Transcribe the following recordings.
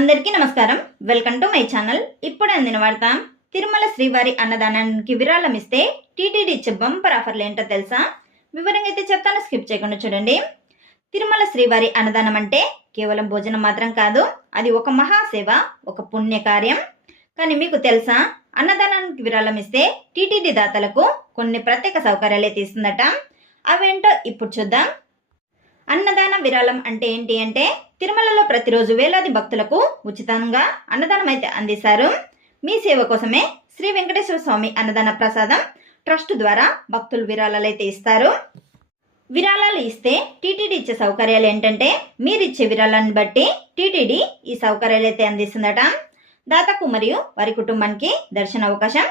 అందరికీ నమస్కారం. Welcome to my channel ఇప్పుడు అందిన వార్త తిరుమల శ్రీవారి అన్నదానానికి విరాళం ఇస్తే టీటీడీ ఇచ్చే బంపర్ ఆఫర్లు ఏంటో తెలుసా? వివరంగా అయితే చెప్తాను స్కిప్ చేయకుండా చూడండి. తిరుమల శ్రీవారి అన్నదానం అంటే కేవలం భోజనం మాత్రం కాదు అది ఒక మహాసేవ ఒక పుణ్య కార్యం కానీ మీకు తెలుసా అన్నదానానికి విరాళం ఇస్తే టీటీడీ దాతలకు కొన్ని ప్రత్యేక సౌకర్యాలే తీస్తుందట. అవేంటో ఇప్పుడు చూద్దాం. అన్నదాన విరాళం అంటే ఏంటి అంటే తిరుమలలో ప్రతిరోజు వేలాది భక్తులకు ఉచితంగా అన్నదానం అయితే అందిస్తారు. మీ సేవ కోసమే శ్రీ వెంకటేశ్వర స్వామి అన్నదాన ప్రసాదం ట్రస్ట్ ద్వారా భక్తులు విరాళాలు అయితే ఇస్తారు. విరాళాలు ఇస్తే టీటీడీ ఇచ్చే సౌకర్యాలు ఏంటంటే మీరు ఇచ్చే విరాళాన్ని బట్టి టీటీడీ ఈ సౌకర్యాలు అయితే అందిస్తుందట. దాతకు మరియు వారి కుటుంబానికి దర్శన అవకాశం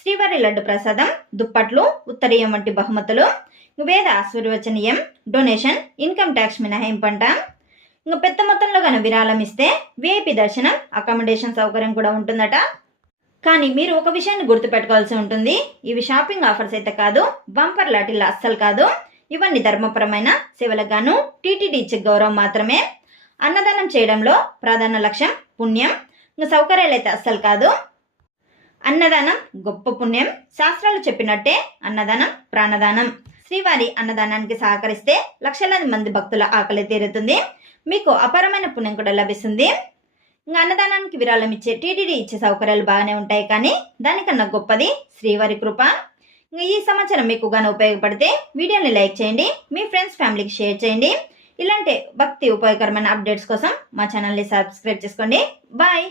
శ్రీవారి లడ్డు ప్రసాదం దుప్పట్లు ఉత్తరీయం వంటి బహుమతులు వేద ఆశీర్వచనీయం డొనేషన్ ఇన్కమ్ ట్యాక్స్ మినహాయింపు అంట ఇంకా పెద్ద మొత్తంలో కానీ విరాళం ఇస్తే విఐపి దర్శనం అకామిడేషన్ సౌకర్యం కూడా ఉంటుందట. కానీ మీరు ఒక విషయాన్ని గుర్తుపెట్టుకోవాల్సి ఉంటుంది. ఇవి షాపింగ్ ఆఫర్స్ అయితే కాదు బంపర్ లాటిల్ అస్సలు కాదు. ఇవన్నీ ధర్మపరమైన సేవలకు గాను టీటీడీ ఇచ్చే గౌరవం మాత్రమే. అన్నదానం చేయడంలో ప్రధాన లక్ష్యం పుణ్యం. ఇంకా సౌకర్యాలు అయితే అస్సలు కాదు. అన్నదానం గొప్ప పుణ్యం. శాస్త్రాలు చెప్పినట్టే అన్నదానం ప్రాణదానం. శ్రీవారి అన్నదానానికి సహకరిస్తే లక్షలాది మంది భక్తుల ఆకలి తీరుతుంది. మీకు అపారమైన పుణ్యం కూడా లభిస్తుంది. ఇంకా అన్నదానానికి విరాళం ఇచ్చే టీటీడీ ఇచ్చే సౌకర్యాలు బాగానే ఉంటాయి కానీ దానికన్నా గొప్పది శ్రీవారి కృప. ఇంకా ఈ సమాచారం మీకు గాను ఉపయోగపడితే వీడియోని లైక్ చేయండి మీ ఫ్రెండ్స్ ఫ్యామిలీకి షేర్ చేయండి. ఇలాంటి భక్తి ఉపయోగకరమైన అప్డేట్స్ కోసం మా ఛానల్ని సబ్స్క్రైబ్ చేసుకోండి. బాయ్!